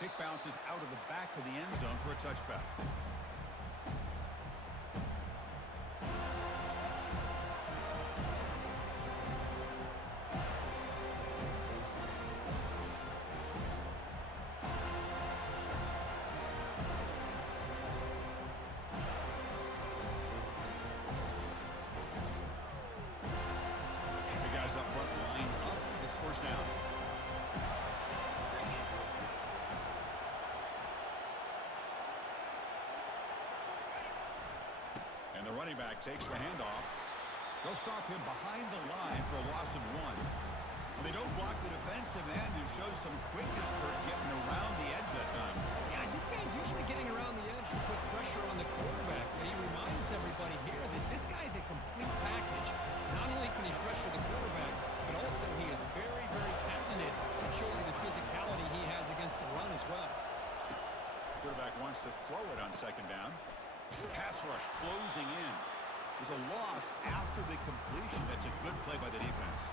Kick bounces out of the back of the end zone for a touchback. Up front, line up. It's first down. And the running back takes the handoff. They'll stop him behind the line for a loss of 1. They don't block the defensive end, who shows some quickness for getting around the edge that time. Yeah, this guy's usually getting around the edge to put pressure on the quarterback, but he reminds everybody here that this guy's a complete package. Not only can he pressure the quarterback, but also he is very, very talented. It shows you the physicality he has against the run as well. Quarterback wants to throw it on second down. Pass rush closing in. There's a loss after the completion. That's a good play by the defense.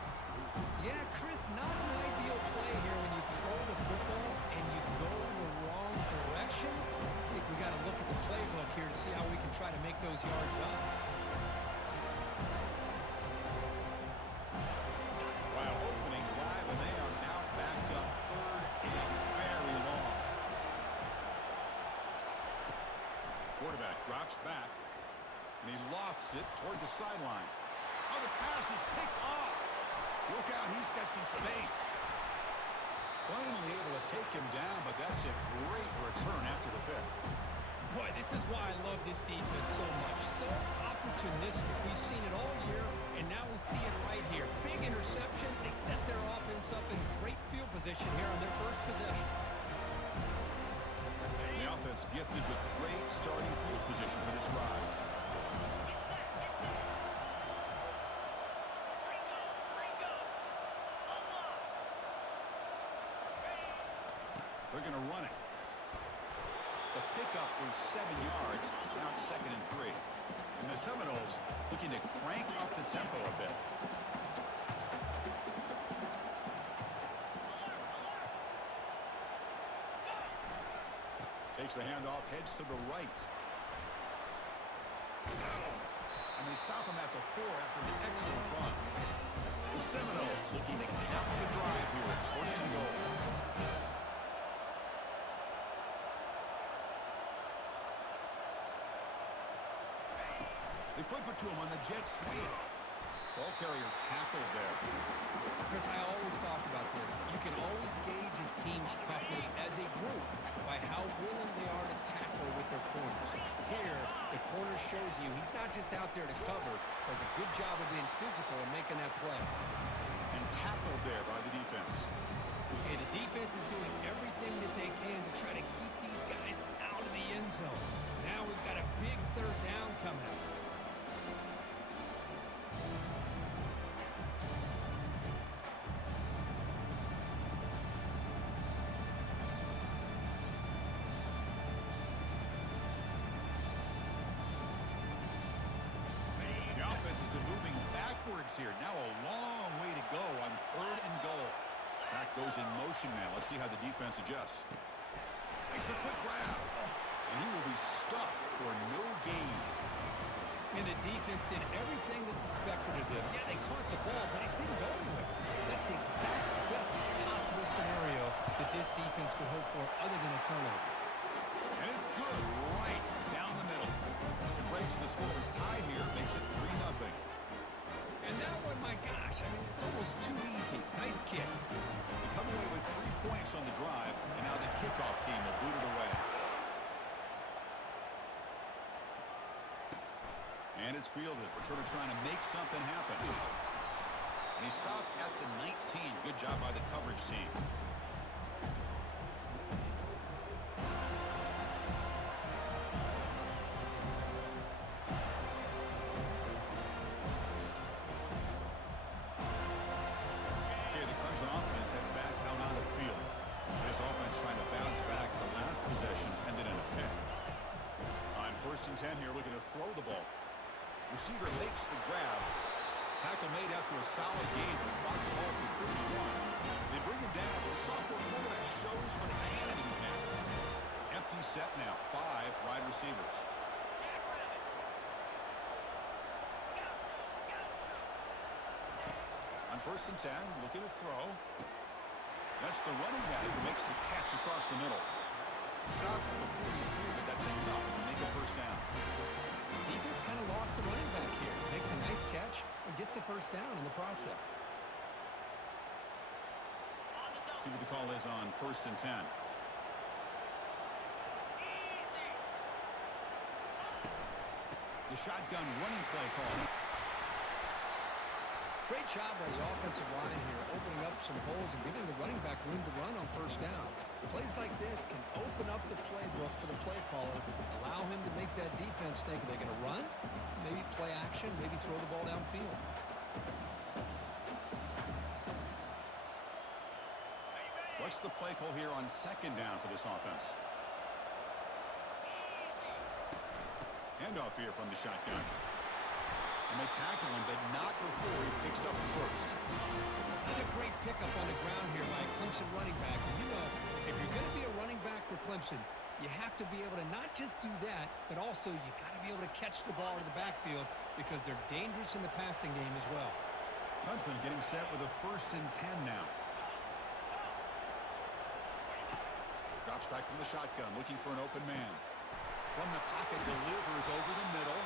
Yeah, Chris, not an ideal play here when you throw the football and you go the wrong direction. I think we got to look at the playbook here to see how we can try to make those yards up. Wow, opening drive, and they are now backed up third and very long. Quarterback drops back, and he lofts it toward the sideline. Oh, the pass is picked off. Look out, he's got some space. Finally able to take him down, but that's a great return after the pick. Boy, this is why I love this defense so much. So opportunistic. We've seen it all year, and now we see it right here. Big interception. They set their offense up in great field position here on their first possession. The offense gifted with great starting field position for this drive. They're going to run it. The pickup is 7 yards. Now it's 2nd and 3. And the Seminoles looking to crank up the tempo a bit. Takes the handoff, heads to the right. And they stop him at the 4 after an excellent run. The Seminoles looking to cap the drive here. It's 1st and goal. They flip it to him on the jet sweep. Ball carrier tackled there. Chris, I always talk about this. You can always gauge a team's toughness as a group by how willing they are to tackle with their corners. Here, the corner shows you he's not just out there to cover, does a good job of being physical and making that play. And tackled there by the defense. Okay, the defense is doing everything that they can to try to keep these guys out of the end zone. Now we've got a big 3rd down coming up. Here. Now a long way to go on 3rd and goal. Back goes in motion now. Let's see how the defense adjusts. Makes a quick grab. And he will be stuffed for no gain. And the defense did everything that's expected of them. Yeah, they caught the ball, but it didn't go anywhere. That's the exact best possible scenario that this defense could hope for other than a turnover. And it's good right down the middle. It breaks the scoreless tie here. Makes it 3-0. And that one, my gosh, I mean, it's almost too easy. Nice kick. They come away with 3 points on the drive, and now the kickoff team will boot it away. And it's fielded. We're sort of trying to make something happen. And he stopped at the 19. Good job by the coverage team. First and 10 here, looking to throw the ball. Receiver makes the grab. Tackle made after a solid gain. They spot the ball for 31. They bring him down. The sophomore quarterback shows what a cannon he has. set now. 5 wide receivers. On 1st and 10, looking to throw. That's the running back who makes the catch across the middle. Stop at the 43, but that's enough to make a 1st down. Defense kind of lost a running back here. Makes a nice catch and gets the 1st down in the process. See what the call is on 1st and 10. The shotgun running play call. Great job by the offensive line here, opening up some holes and giving the running back room to run on 1st down. Plays like this can open up the playbook for the play caller, allow him to make that defense think, are they going to run? Maybe play action, maybe throw the ball downfield. What's the play call here on 2nd down for this offense? Handoff here from the shotgun. And they tackle him, but not before he picks up the 1st. Another great pickup on the ground here by a Clemson running back. And you know, if you're going to be a running back for Clemson, you have to be able to not just do that, but also you got to be able to catch the ball in the backfield because they're dangerous in the passing game as well. Clemson getting set with a 1st and 10 now. Drops back from the shotgun, looking for an open man. From the pocket, delivers over the middle.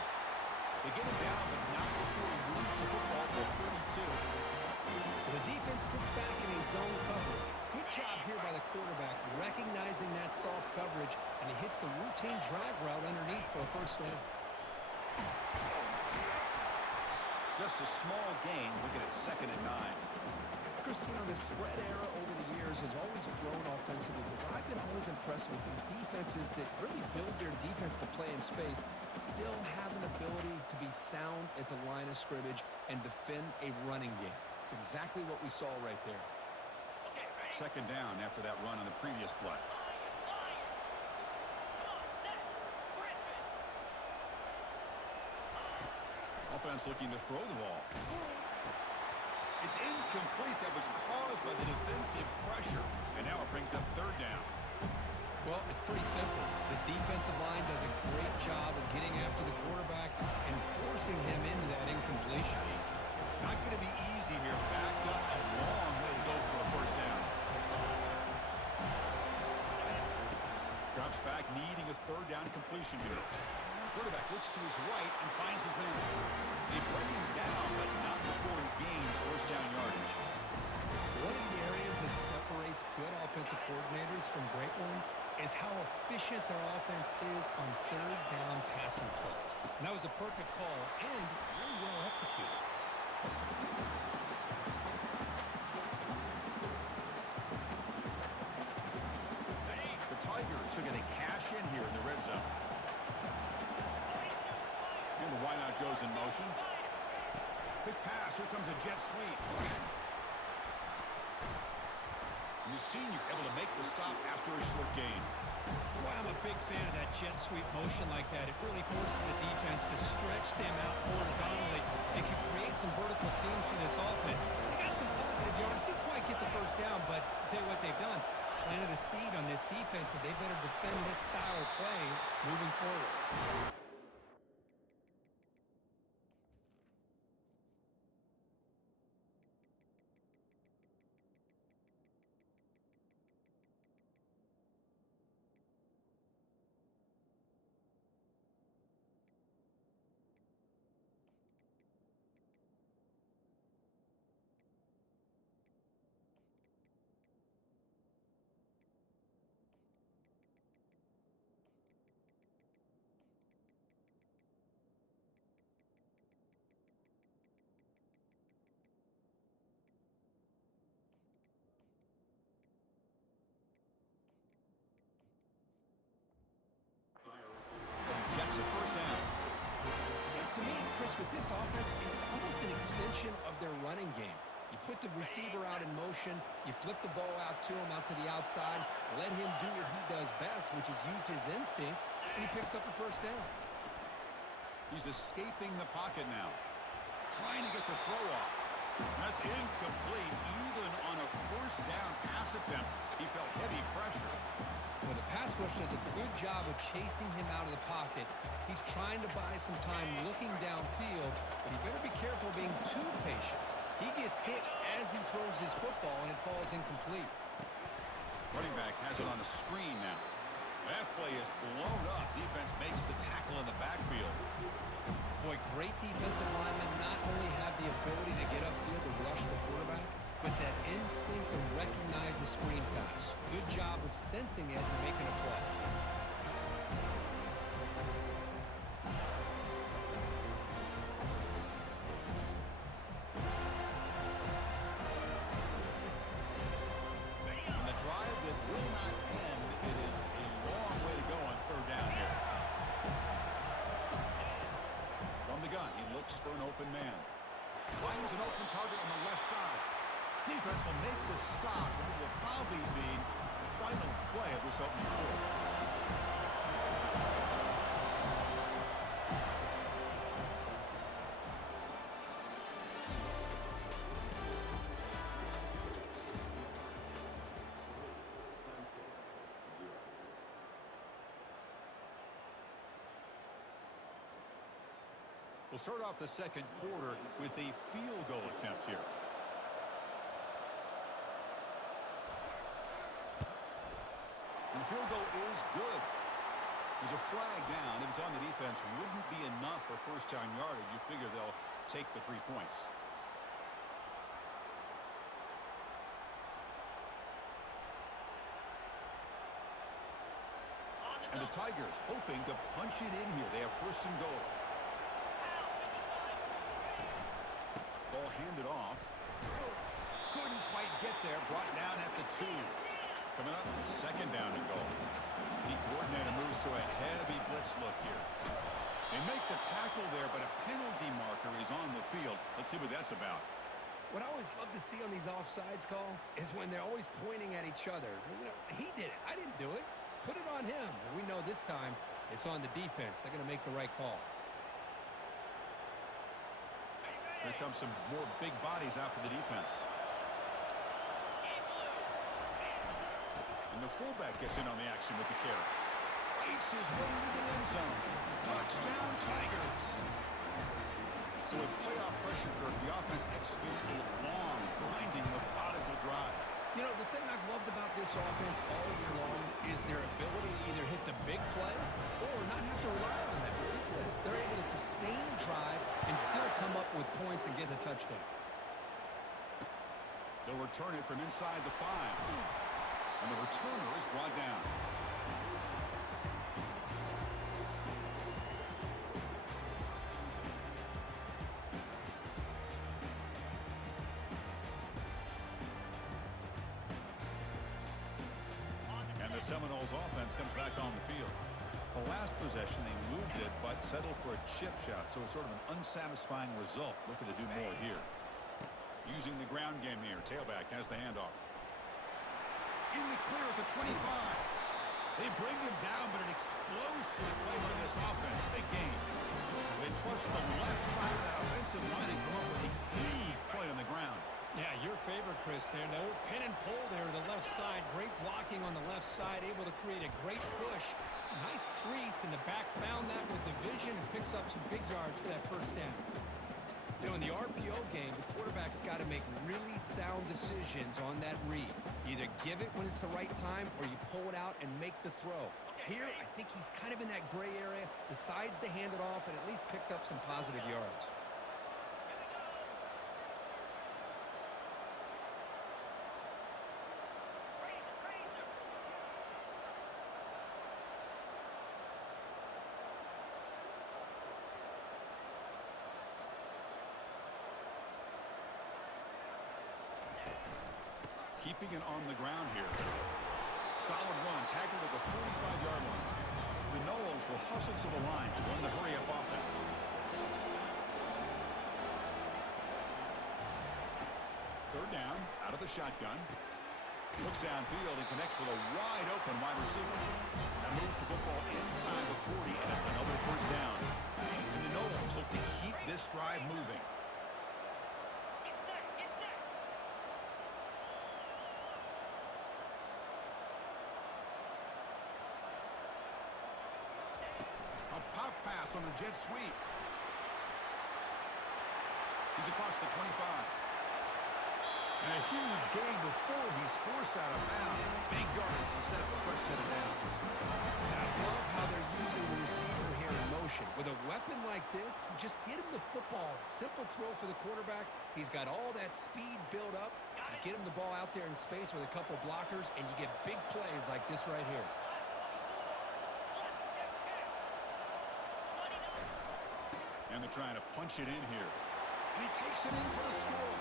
They get him down, but not before he moves the football for 32. The defense sits back in a zone coverage. Good job here by the quarterback, recognizing that soft coverage, and he hits the routine drag route underneath for a 1st down. Just a small gain, looking at 2nd and 9. Chris, you know, the spread era over the years has always grown offensively, but I've been always impressed with the defenses that really build their defense to play in space, still have an ability to be sound at the line of scrimmage and defend a running game. It's exactly what we saw right there. 2nd down after that run on the previous play. Offense looking to throw the ball. It's incomplete. That was caused by the defensive pressure. And now it brings up 3rd down. Well, it's pretty simple. The defensive line does a great job of getting after the quarterback and forcing him into that incompletion. Not going to be easy here. Backed up a long way to go for a 1st down. Drops back, needing a 3rd down completion here. Quarterback looks to his right and finds his man. They bring him down, but not before he gains 1st down yardage. One of the areas that separates good offensive coordinators from great ones is how efficient their offense is on 3rd down passing plays. And that was a perfect call and very well executed. The Tigers are going to cash in here in the red zone. And the wideout goes in motion. Quick pass. Here comes a jet sweep. And the senior able to make the stop after a short gain. Boy, I'm a big fan of that jet sweep motion like that. It really forces the defense to stretch them out horizontally and can create some vertical seams for this offense. They got some positive yards. Didn't quite get the 1st down, but I'll tell you what they've done. Planted a seed on this defense, and they better defend this style of play moving forward. That's a 1st down. Yeah, to me, Chris, with this offense, it's almost an extension of their running game. You put the receiver out in motion, you flip the ball out to him, out to the outside, let him do what he does best, which is use his instincts, and he picks up the 1st down. He's escaping the pocket now. Trying to get the throw off. That's incomplete. Even on a 1st down pass attempt, he felt heavy pressure. Well, the pass rush does a good job of chasing him out of the pocket. He's trying to buy some time looking downfield, but he better be careful being too patient. He gets hit as he throws his football, and it falls incomplete. Running back has it on a screen now. That play is blown up. Defense makes the tackle in the backfield. Boy, great defensive linemen not only have the ability to get upfield to rush the quarterback, but that instinct to recognize a screen pass. Good job of sensing it and making a play. And the drive that will not end, it is a long way to go on third down here. From the gun, he looks for an open man. Finds an open target on the left side. Defense will make the stop, and it will probably be the final play of this opening quarter. We'll start off the second quarter with a field goal attempt here. And the field goal is good. There's a flag down. If it's on the defense, wouldn't be enough for first-down yardage. You figure they'll take the 3 points. And the Tigers hoping to punch it in here. They have first and goal. Ball handed off. Couldn't quite get there. Brought down at the 2. Coming up, second down and goal. The coordinator moves to a heavy blitz look here. They make the tackle there, but a penalty marker is on the field. Let's see what that's about. What I always love to see on these offsides call is when they're always pointing at each other. You know, he did it. I didn't do it. Put it on him. We know this time it's on the defense. They're going to make the right call. Here comes some more big bodies out for the defense. And the fullback gets in on the action with the carry. Fights his way into the end zone. Touchdown, Tigers. So with playoff pressure curve, the offense executes a long, grinding, methodical drive. You know, the thing I've loved about this offense all year long is their ability to either hit the big play or not have to rely on them. Look at this. They're able to sustain drive and still come up with points and get the touchdown. They'll return it from inside the 5. And the returner is brought down. And the Seminoles offense comes back on the field. The last possession, they moved it, but settled for a chip shot. So it's sort of an unsatisfying result. Looking to do more here. Using the ground game here. Tailback has the handoff. In the clear at the 25. They bring him down, but an explosive play by this offense. Big game. They trust the left side of that offensive line and come up with a huge play on the ground. Yeah, your favorite, Chris, there. No pin and pull there to the left side. Great blocking on the left side, able to create a great push. Nice crease in the back, found that with the vision and picks up some big yards for that first down. You know, in the RPO game, the quarterback's got to make really sound decisions on that read. Either give it when it's the right time or you pull it out and make the throw. Here, I think he's kind of in that gray area, decides to hand it off and at least picked up some positive yards. Keeping it on the ground here. Solid run, tackled at the 45-yard line. The Noles will hustle to the line to run the hurry-up offense. Third down, out of the shotgun. Looks downfield and connects with a wide-open wide receiver. That moves the football inside the 40, and it's another first down. And the Noles look to keep this drive moving. pass on the jet sweep. He's across the 25. And a huge gain before he's forced out of bounds. Big yardage to set up a fresh set of downs. And I love how they're using the receiver here in motion. With a weapon like this, just get him the football. Simple throw for the quarterback. He's got all that speed built up. You get him the ball out there in space with a couple blockers, and you get big plays like this right here. And they're trying to punch it in here. And he takes it in for the score.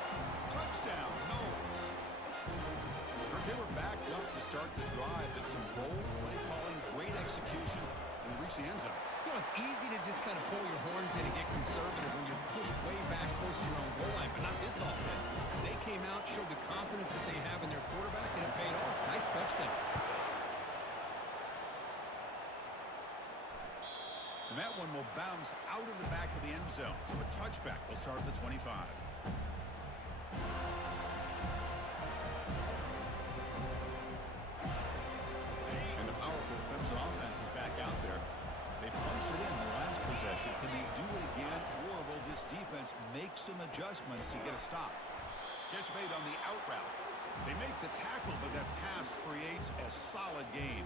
Touchdown, Knowles. They were backed up to start the drive, but some bold play calling, great execution, and reach the end zone. You know, it's easy to just kind of pull your horns in and get conservative when you're pushed way back close to your own goal line, but not this offense. They came out, showed the confidence that they have in their quarterback, and it paid off. Nice touchdown. And that one will bounce out of the back of the end zone. So a touchback will start at the 25. And the powerful Clemson offense is back out there. They punched it in the last possession. Can they do it again, or will this defense make some adjustments to get a stop? Catch made on the out route. They make the tackle, but that pass creates a solid gain.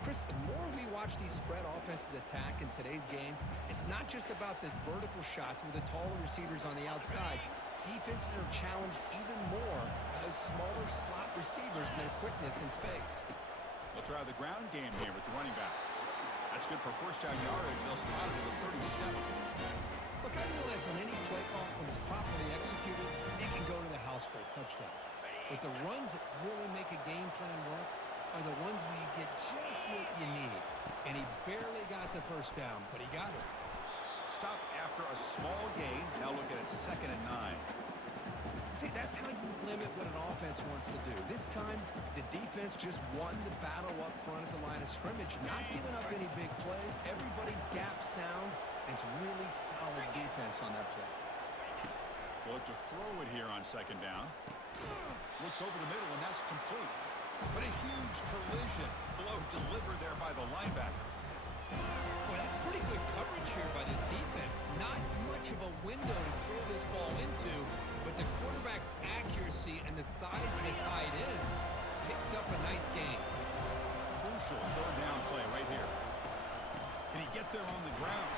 Chris, the more we watch these spread offenses attack in today's game, it's not just about the vertical shots with the taller receivers on the outside. Defenses are challenged even more by those smaller slot receivers and their quickness in space. They'll try the ground game here with the running back. That's good for first down yardage. They'll spot it at the 37. Look, I realize on any play call, when it's properly executed, it can go to the house for a touchdown. But the runs that really make a game plan work are the ones where you get just what you need. And he barely got the first down, but he got it. Stop after a small gain. Now look at it, 2nd and 9. See, that's how you limit what an offense wants to do. This time, the defense just won the battle up front at the line of scrimmage, not giving up any big plays. Everybody's gap sound, and it's really solid defense on that play. They'll look to throw it here on 2nd down. Looks over the middle, and that's complete. But a huge collision. Blow delivered there by the linebacker. Boy, that's pretty good coverage here by this defense. Not much of a window to throw this ball into, but the quarterback's accuracy and the size of the tight end picks up a nice gain. Crucial 3rd down play right here. Can he get there on the ground?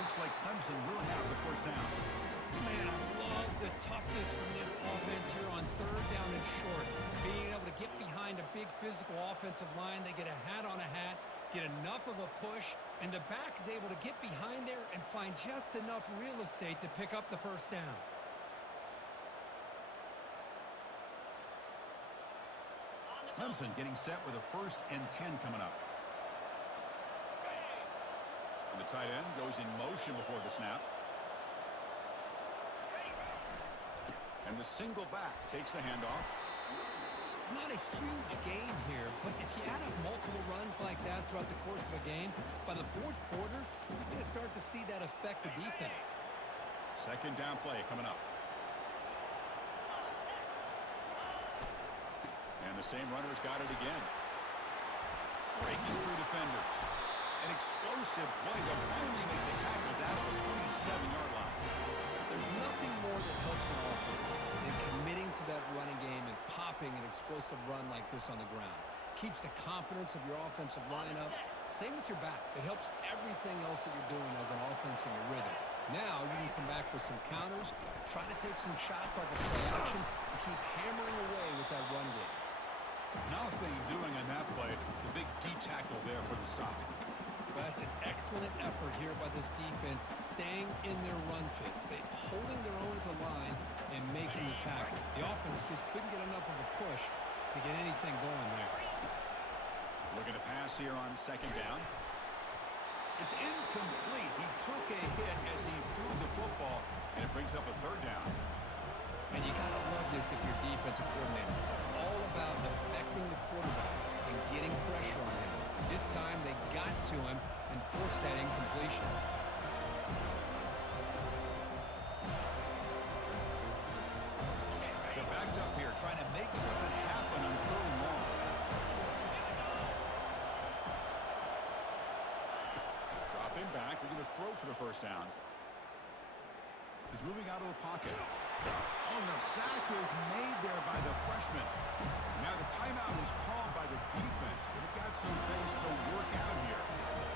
Looks like Clemson will have the first down. Man, I love the toughness from this offense here on 3rd down and short. Being able to get behind a big physical offensive line. They get a hat on a hat, get enough of a push, and the back is able to get behind there and find just enough real estate to pick up the first down. Clemson getting set with a 1st and 10 coming up. And the tight end goes in motion before the snap. And the single back takes the handoff. It's not a huge gain here, but if you add up multiple runs like that throughout the course of a game, by the 4th quarter, you're going to start to see that affect the defense. 2nd down play coming up. And the same runner's got it again. Breaking through defenders. An explosive play. They'll finally make the tackle down to the 27-yard line. There's nothing more that helps an offense than committing to that running game and popping an explosive run like this on the ground. Keeps the confidence of your offensive line up. Same with your back. It helps everything else that you're doing as an offense in your rhythm. Now you can come back with some counters, try to take some shots off of play action, and keep hammering away with that run game. Nothing doing on that play. The big D tackle there for the stop. Well, that's an excellent effort here by this defense, staying in their run fits. They holding their own at the line and making the tackle. The offense just couldn't get enough of a push to get anything going there. Looking to pass here on 2nd down. It's incomplete. He took a hit as he threw the football, and it brings up a 3rd down. And you got to love this if you're defensive coordinator. It's all about affecting the quarterback and getting pressure on him. This time they got to him and forced that incompletion. They're backed up here trying to make something happen on 3rd and long. Drop him. for the first down. He's moving out of the pocket. Oh, and the sack is made there by the freshman. Now the timeout is called by the defense. They've got some things to work out here.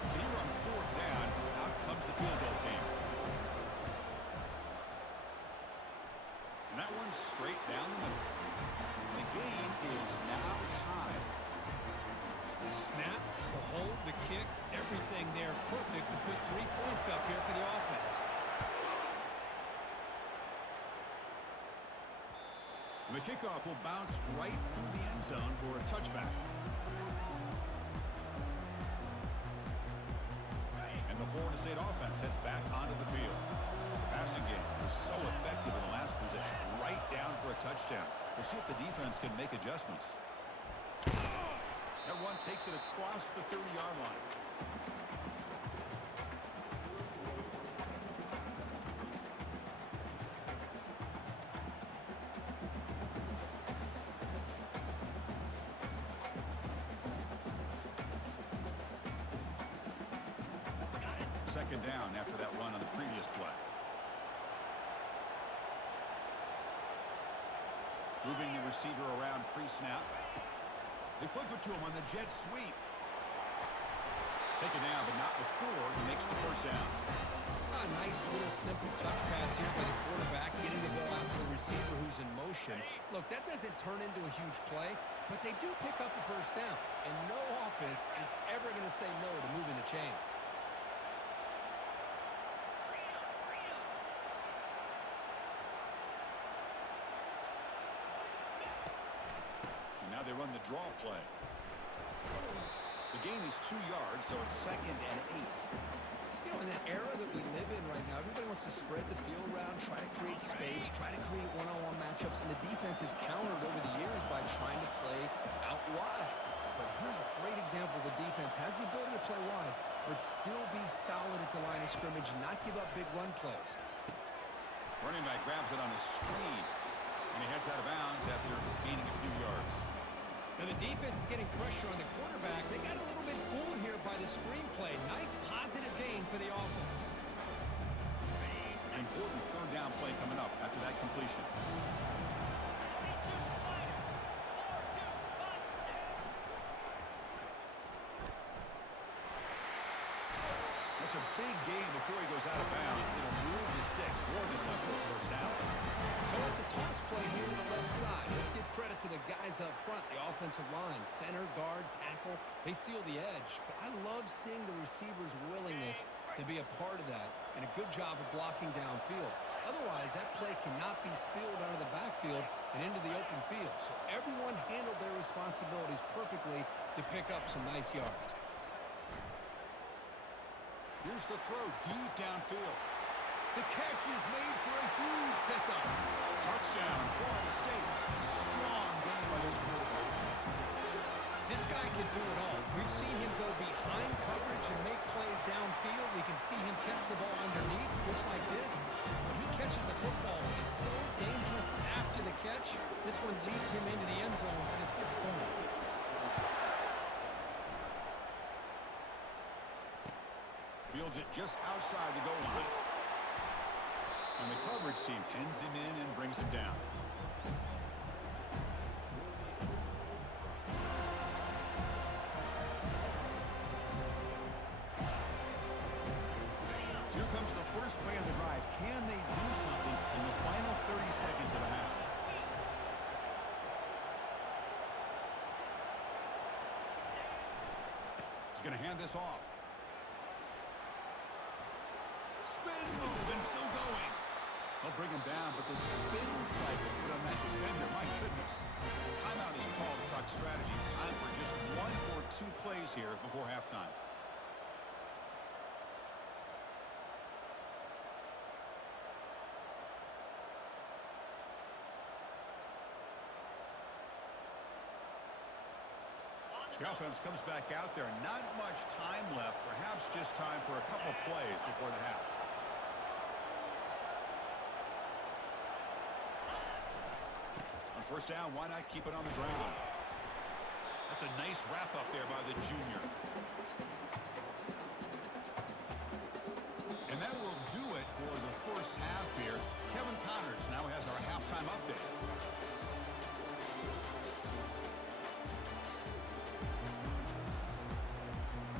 So here on fourth down, out comes the field goal team. And that one's straight down the middle. The game is now tied. The snap, the hold, the kick, everything there perfect to put 3 points up here for the offense. And the kickoff will bounce right through the end zone for a touchback. And the Florida State offense heads back onto the field. The passing game was so effective in the last possession, right down for a touchdown. We'll see if the defense can make adjustments. That one takes it across the 30-yard line. Second down after that run on the previous play. Moving the receiver around pre-snap. They flip it to him on the jet sweep. Taken down, but not before he makes the first down. A nice little simple touch pass here by the quarterback, getting the ball out to the receiver who's in motion. Look, that doesn't turn into a huge play, but they do pick up a first down. And no offense is ever going to say no to moving the chains. Now they run the draw play. The gain is 2 yards, so it's 2nd and 8. You know, in that era that we live in right now, everybody wants to spread the field around, try to create space, try to create one-on-one matchups, and the defense has countered over the years by trying to play out wide. But here's a great example. The defense has the ability to play wide, but still be solid at the line of scrimmage and not give up big run plays. Running back grabs it on a screen, and he heads out of bounds after gaining a few yards. Now the defense is getting pressure on the quarterback. They got a little bit fooled here by the screenplay. Nice positive gain for the offense. An important third down play coming up after that completion. That's a big gain before he goes out of bounds. It'll move the sticks more than enough for a first down. Go with the toss play here to the left side. Let's give credit to the guys up front, the offensive line, center, guard, tackle. They seal the edge. But I love seeing the receiver's willingness to be a part of that and a good job of blocking downfield. Otherwise, that play cannot be spilled out of the backfield and into the open field. So everyone handled their responsibilities perfectly to pick up some nice yards. Here's the throw deep downfield. The catch is made for a huge pickup. Touchdown, Florida State. Strong game by this quarterback. This guy can do it all. We've seen him go behind coverage and make plays downfield. We can see him catch the ball underneath, just like this. When he catches the football, he's so dangerous after the catch. This one leads him into the end zone for the 6 points. Fields it just outside the goal line. And the coverage team pins him in and brings him down. Here comes the first play of the drive. Can they do something in the final 30 seconds of the half? He's going to hand this off. Spin move and still going. They'll bring him down, but the spin cycle put on that defender, my goodness. Timeout is called to talk strategy. Time for just 1 or 2 plays here before halftime. The offense comes back out there. Not much time left. Perhaps just time for a couple plays before the half. On first down, why not keep it on the ground? That's a nice wrap up there by the junior. And do it for the first half here. Kevin Connors now has our halftime update.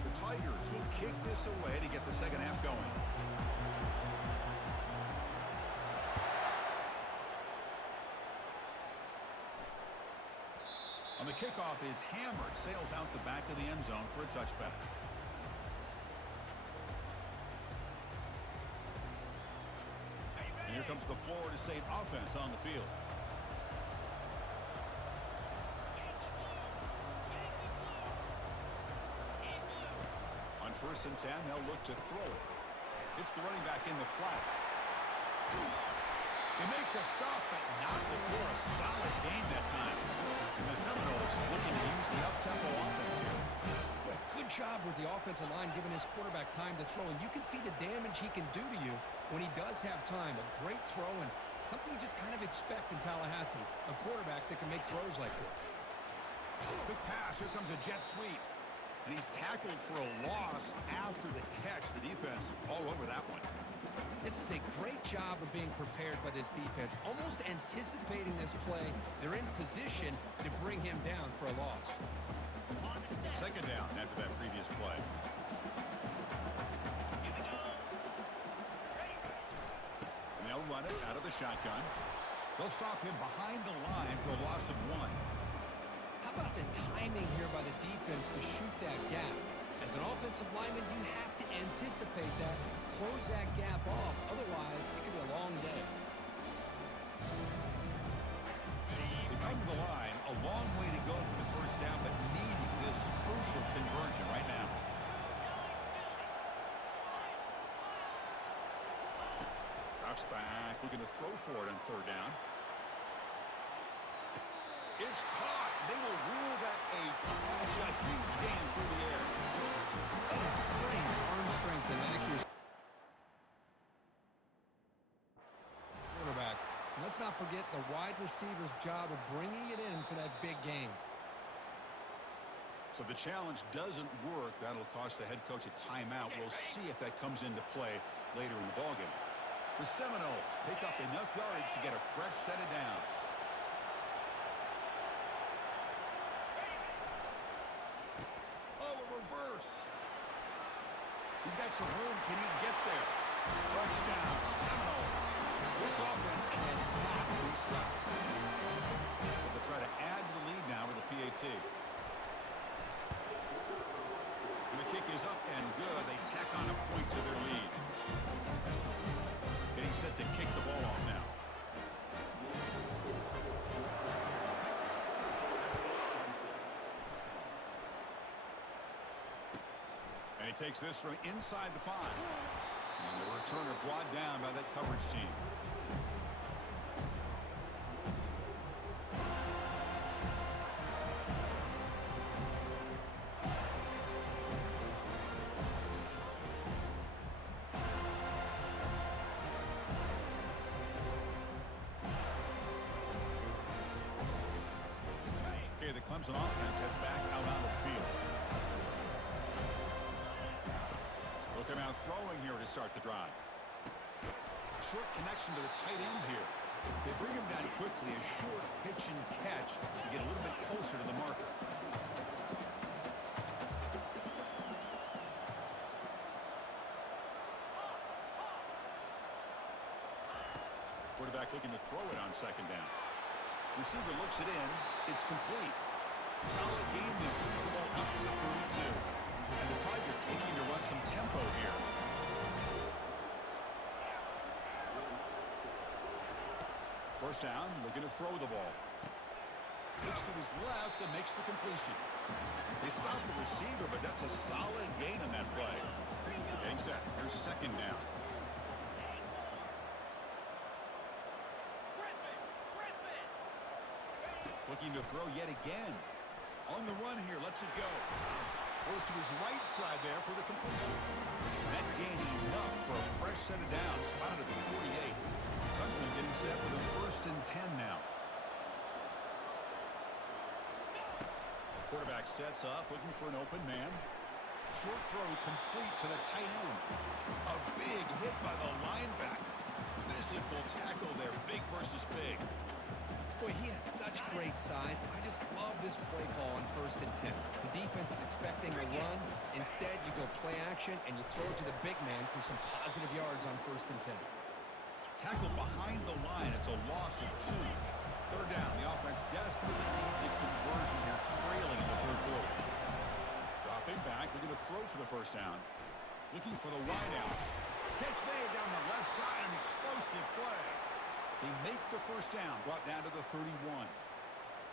The Tigers will kick this away to get the second half going. On the kickoff is hammered, sails out the back of the end zone for a touchback. And here comes the Florida State offense on the field. On 1st and 10, they'll look to throw it. It's the running back in the flat. They make the stop, but not before a solid gain that time. And the Seminoles looking to use the up-tempo offense here. But good job with the offensive line giving his quarterback time to throw. And you can see the damage he can do to you when he does have time. A great throw and something you just kind of expect in Tallahassee. A quarterback that can make throws like this. Big pass. Here comes a jet sweep. And he's tackled for a loss after the catch. The defense all over that one. This is a great job of being prepared by this defense, almost anticipating this play. They're in position to bring him down for a loss. Second down after that previous play. And they'll run it out of the shotgun. They'll stop him behind the line for a loss of 1. How about the timing here by the defense to shoot that gap? As an offensive lineman, you have to anticipate that, close that gap off. Otherwise, it could be a long day. They come to the line, a long way to go for the first down, but needing this crucial conversion right now. Drops back, looking to throw for it on 3rd down. It's caught. They will rule that a catch, a huge gain through the air. That is great arm strength and accuracy. Quarterback. And let's not forget the wide receiver's job of bringing it in for that big game. So if the challenge doesn't work, that'll cost the head coach a timeout. We'll see if that comes into play later in the ballgame. The Seminoles pick up enough yardage to get a fresh set of downs. He's got some room. Can he get there? Touchdown, Seminoles. This offense cannot be stopped. So they'll try to add to the lead now with the PAT. And the kick is up and good. They tack on a point to their lead. Getting set to kick the ball off now. And he takes this from inside the 5. And the returner brought down by that coverage team. Okay, the Clemson offense heads back out onto the field. They'll come out throwing here to start the drive. Short connection to the tight end here. They bring him down quickly. A short pitch and catch to get a little bit closer to the marker. Quarterback looking to throw it on 2nd down. Receiver looks it in. It's complete. Solid gain. They moves the ball up to the 32. And the Tigers looking to run some tempo here. First down, looking to throw the ball. Looks to his left and makes the completion. They stop the receiver, but that's a solid gain on that play. Getting set. Here's 2nd down. Looking to throw yet again. On the run here, lets it go. Goes to his right side there for the completion. That gain enough for a fresh set of downs, spotted at the 48. Clemson getting set with a 1st and 10 now. Quarterback sets up, looking for an open man. Short throw complete to the tight end. A big hit by the linebacker. Physical tackle there, big versus big. Boy, he has such great size. I just love this play call on 1st and 10. The defense is expecting a run. Instead, you go play action, and you throw it to the big man for some positive yards on 1st and 10. Tackle behind the line. It's a loss of 2. Third down. The offense desperately needs a conversion here, trailing in the third quarter. Dropping back. They're going to throw for the first down. Looking for the wideout. Catch made down the left side. An explosive play. They make the first down, brought down to the 31.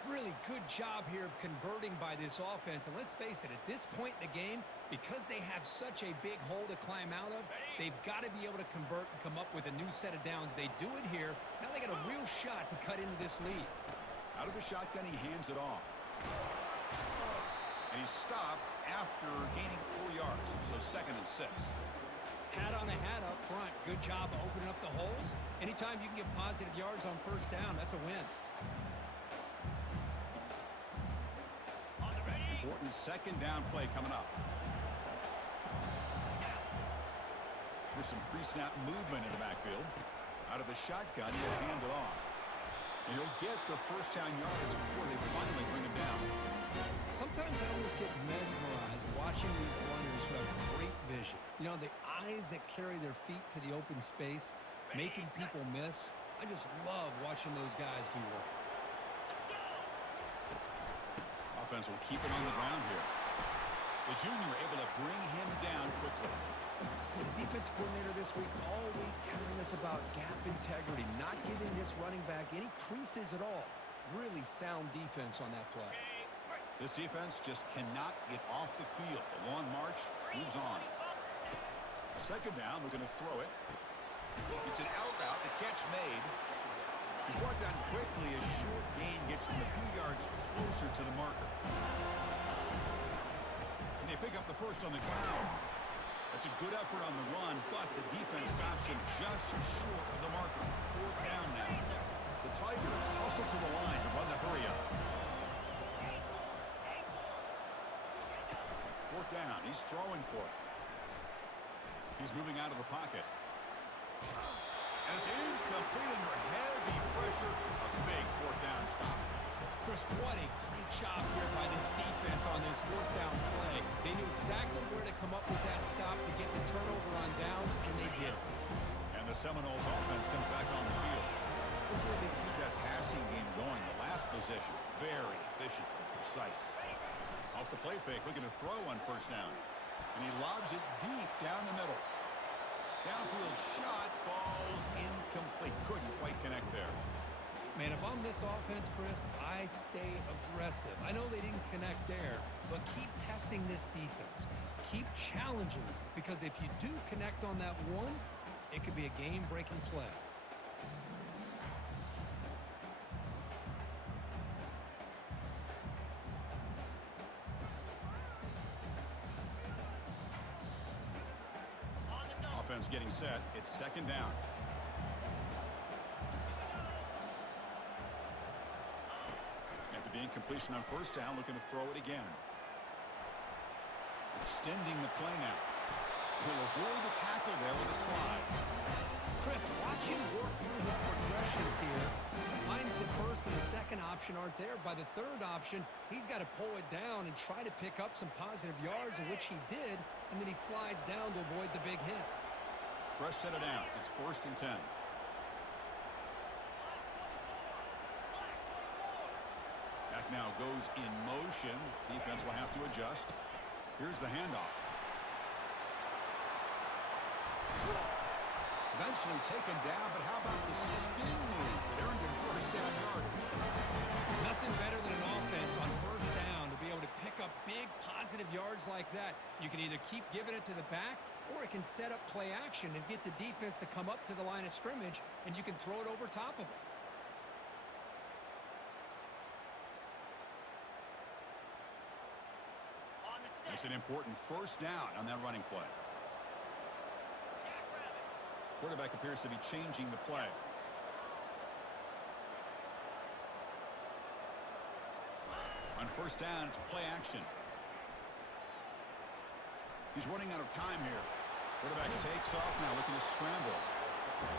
Really good job here of converting by this offense. And let's face it, at this point in the game, because they have such a big hole to climb out of, they've got to be able to convert and come up with a new set of downs. They do it here. Now they got a real shot to cut into this lead. Out of the shotgun, he hands it off. And he's stopped after gaining 4 yards. So 2nd and 6. Hat on a hat up front. Good job of opening up the holes. Anytime you can get positive yards on 1st down, that's a win. Important 2nd down play coming up. There's some pre-snap movement in the backfield. Out of the shotgun, he'll hand it off. And he'll get the first down yards before they finally bring him down. Sometimes I almost get mesmerized watching these runners who have great vision. You know, the eyes that carry their feet to the open space, making people miss. I just love watching those guys do work. Offense will keep it on the ground here. The junior able to bring him down quickly. The defense coordinator this week all week telling us about gap integrity, not giving this running back any creases at all. Really sound defense on that play. This defense just cannot get off the field. The long march moves on. 2nd down, we're going to throw it. It's an out route. The catch made. He's brought down quickly. A short gain gets him a few yards closer to the marker. Can they pick up the first on the ground? That's a good effort on the run, but the defense stops him just short of the marker. 4th down now. The Tigers hustle to the line to run the hurry up. 4th down. He's throwing for it. He's moving out of the pocket. And it's incomplete under heavy pressure. A big 4th down stop. Chris, what a great job here by this defense on this 4th down play. They knew exactly where to come up with that stop to get the turnover on downs, and they did it. And the Seminoles offense comes back on the field. Let's see if they can keep that passing game going. The last possession, very efficient and precise. Off the play fake, looking to throw on 1st down. And he lobs it deep down the middle. Downfield shot falls incomplete. Couldn't quite connect there. Man, if I'm this offense, Chris, I stay aggressive. I know they didn't connect there, but keep testing this defense. Keep challenging, because if you do connect on that one, it could be a game-breaking play. Offense getting set. It's 2nd down. After the incompletion on 1st down, looking to throw it again. Extending the play now. He'll avoid the tackle there with a slide. Chris, watch him work through his progressions here. Finds the 1st and the 2nd option aren't there. By the 3rd option, he's got to pull it down and try to pick up some positive yards, in which he did, and then he slides down to avoid the big hit. Fresh set of downs. It's 1st and 10. Back now goes in motion. Defense will have to adjust. Here's the handoff. Eventually taken down, but how about the spin move that earned him 1st down yardage? Nothing better than an offense on 1st down to be able to pick up big positive yards like that. You can either keep giving it to the back, or it can set up play action and get the defense to come up to the line of scrimmage, and you can throw it over top of it. It's an important 1st down on that running play. Quarterback appears to be changing the play. On 1st down, it's play action. He's running out of time here. Quarterback takes off now, looking to scramble.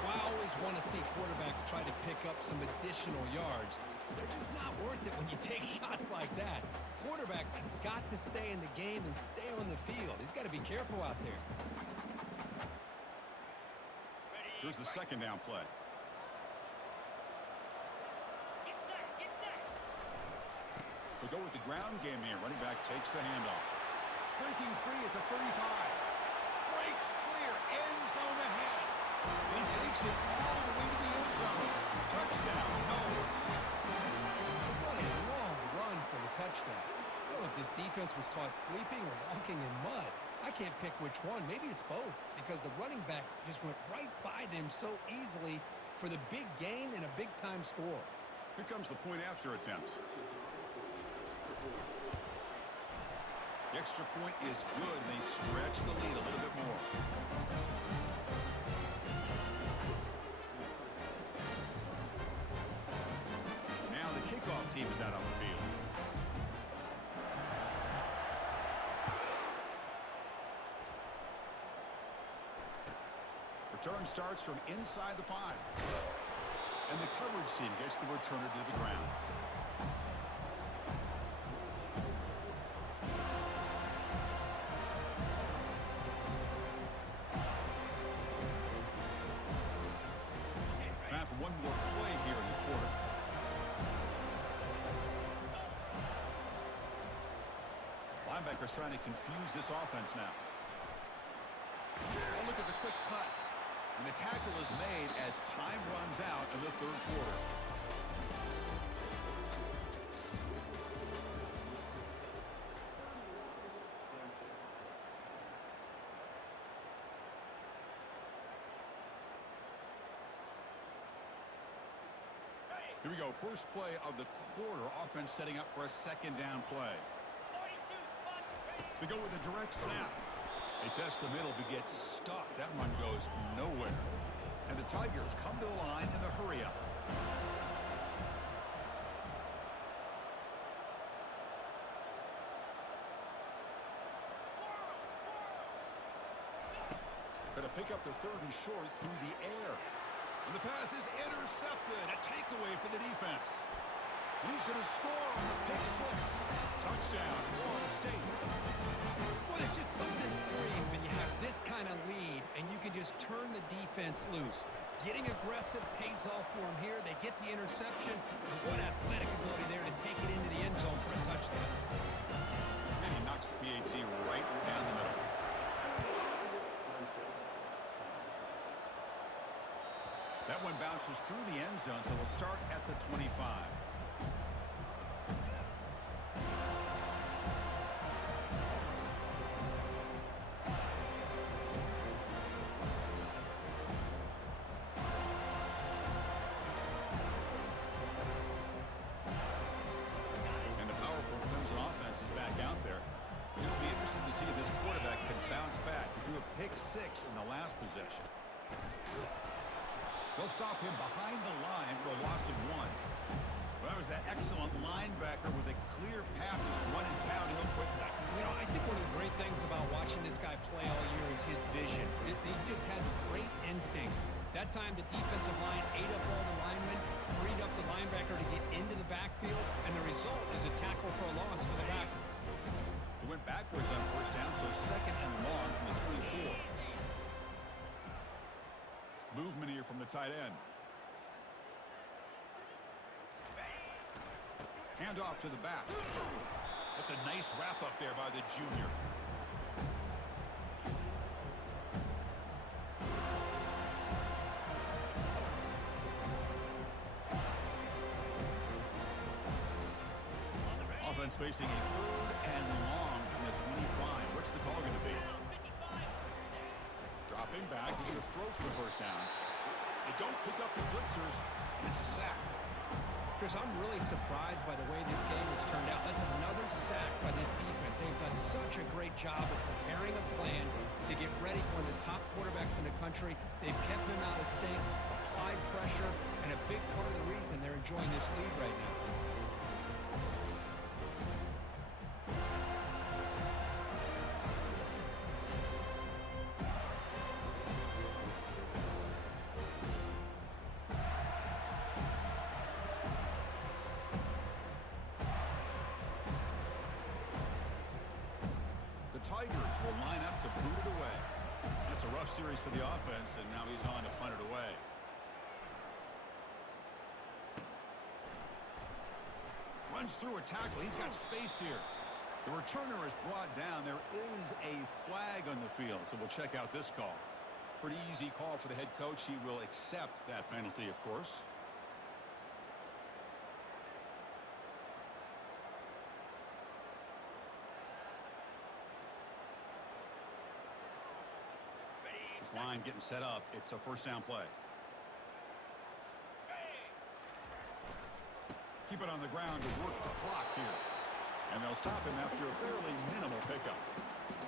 Well, I always want to see quarterbacks try to pick up some additional yards. They're just not worth it when you take shots like that. Quarterbacks have got to stay in the game and stay on the field. He's got to be careful out there. Here's the second down play. They go with the ground game here. Running back takes the handoff. Breaking free at the 35. Breaks clear. End zone ahead. And he takes it all the way to the end zone. Touchdown. Knowles. What a long run for the touchdown. I don't know if this defense was caught sleeping or walking in mud. I can't pick which one. Maybe it's both because the running back just went right by them so easily for the big gain and a big-time score. Here comes the point after attempt. The extra point is good, and they stretch the lead a little bit more. Now the kickoff team is out on the field. Return starts from inside the 5. And the coverage team gets the returner to the ground. Time for one more play here in the quarter. Linebackers trying to confuse this offense now. Oh, look at the quick cut. And the tackle is made as time runs out in the third quarter. Here we go. First play of the quarter. Offense setting up for a second down play. They go with a direct snap. They test the middle, but gets stuck. That run goes nowhere. And the Tigers come to the line in the hurry up. Going to pick up the third and short through the air. And the pass is intercepted. A takeaway for the defense. And he's going to score on the pick 6. Touchdown, Florida State. Well, it's just something freeing when you have this kind of lead and you can just turn the defense loose. Getting aggressive pays off for them here. They get the interception. And what athletic ability there to take it into the end zone for a touchdown. And he knocks the PAT right down the middle. That one bounces through the end zone, so they'll start at the 25. And the powerful Clemson offense is back out there. It'll be interesting to see if this quarterback can bounce back. He threw a pick 6 in the last possession. They'll stop him behind the line for a loss of 1. Well, that was that excellent linebacker with a clear path to run and downhill quickly. You know, I think one of the great things about watching this guy play all year is his vision. He just has great instincts. That time, the defensive line ate up all the linemen, freed up the linebacker to get into the backfield, and the result is a tackle for a loss for the backer. He went backwards on first down, so second and long from the 24. Movement here from the tight end. Handoff to the back. That's a nice wrap up there by the junior. Offense facing a third and long from the 25. What's the call going to be? Dropping back, he's going to throw for the first down. They don't pick up the blitzers, and it's a sack. Chris, I'm really surprised by the way this game has turned out. That's another sack by this defense. They've done such a great job of preparing a plan to get ready for one of the top quarterbacks in the country. They've kept him out of sync, applied pressure, and a big part of the reason they're enjoying this lead right now. Tigers will line up to boot it away. That's a rough series for the offense, and now he's on to punt it away. Runs through a tackle. He's got space here. The returner is brought down. There is a flag on the field, so we'll check out this call. Pretty easy call for the head coach. He will accept that penalty, of course. This line getting set up. It's a first down play. Keep it on the ground to work the clock here. And they'll stop him after a fairly minimal pickup.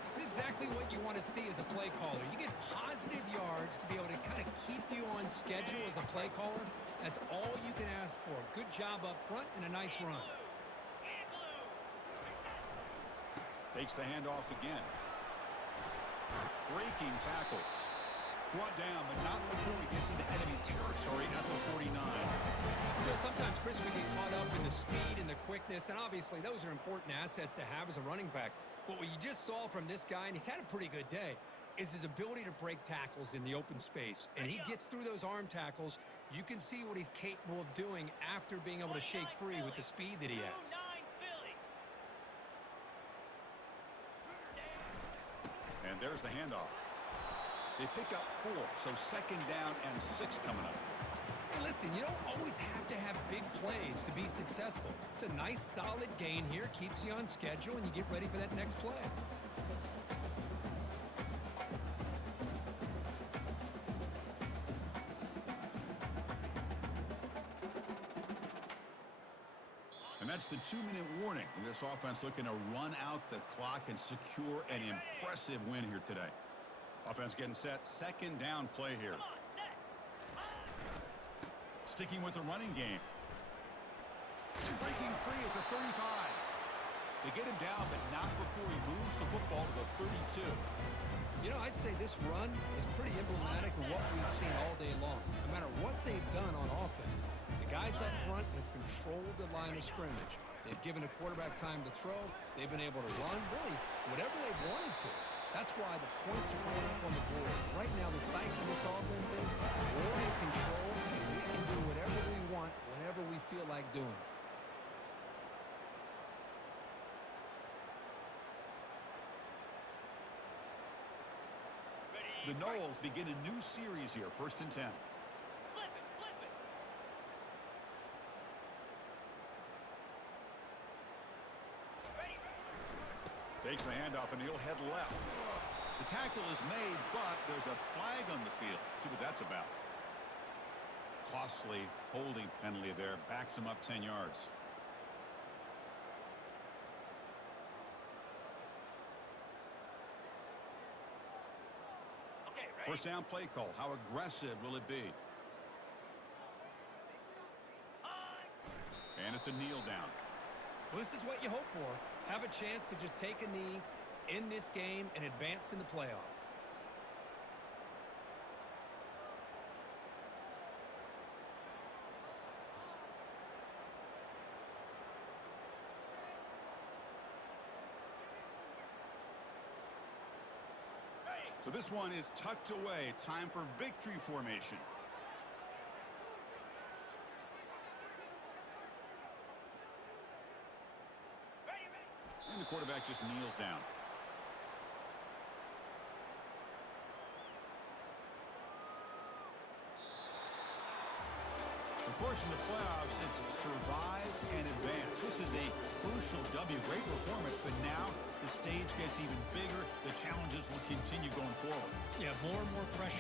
It's exactly what you want to see as a play caller. You get positive yards to be able to kind of keep you on schedule as a play caller. That's all you can ask for. Good job up front and a nice run. Takes the handoff again. Breaking tackles. Brought down, but not before he gets into enemy territory at the 49. You know, sometimes, Chris, we get caught up in the speed and the quickness, and obviously those are important assets to have as a running back. But what you just saw from this guy, and he's had a pretty good day, is his ability to break tackles in the open space. And he gets through those arm tackles. You can see what he's capable of doing after being able to shake free with the speed that he has. And there's the handoff. They pick up 4, so second down and 6 coming up. Hey, listen, you don't always have to have big plays to be successful. It's a nice, solid gain here. Keeps you on schedule, and you get ready for that next play. And that's the 2-minute warning. This offense looking to run out the clock and secure an impressive win here today. Offense getting set. Second down play here. Sticking with the running game. Breaking free at the 35. They get him down, but not before he moves the football to the 32. You know, I'd say this run is pretty emblematic of what we've seen all day long. No matter what they've done on offense, the guys up front have controlled the line of scrimmage. They've given a quarterback time to throw. They've been able to run, really, whatever they've wanted to. That's why the points are going up on the board. Right now, the psyche of this offense is we're in control, and we can do whatever we want whenever we feel like doing it. The Knowles begin a new series here, 1st and 10. Flip it. Takes the handoff, and he'll head left. The tackle is made, but there's a flag on the field. See what that's about. Costly holding penalty there. Backs him up 10 yards. Okay, ready? First down play call. How aggressive will it be? And it's a kneel down. Well, this is what you hope for. Have a chance to just take a knee in this game and advance in the playoff. So this one is tucked away. Time for victory formation. And the quarterback just kneels down. Of course, in the playoffs, it's survive and advance. This is a crucial W. Great performance, but now the stage gets even bigger. The challenges will continue going forward. Yeah, more and more pressure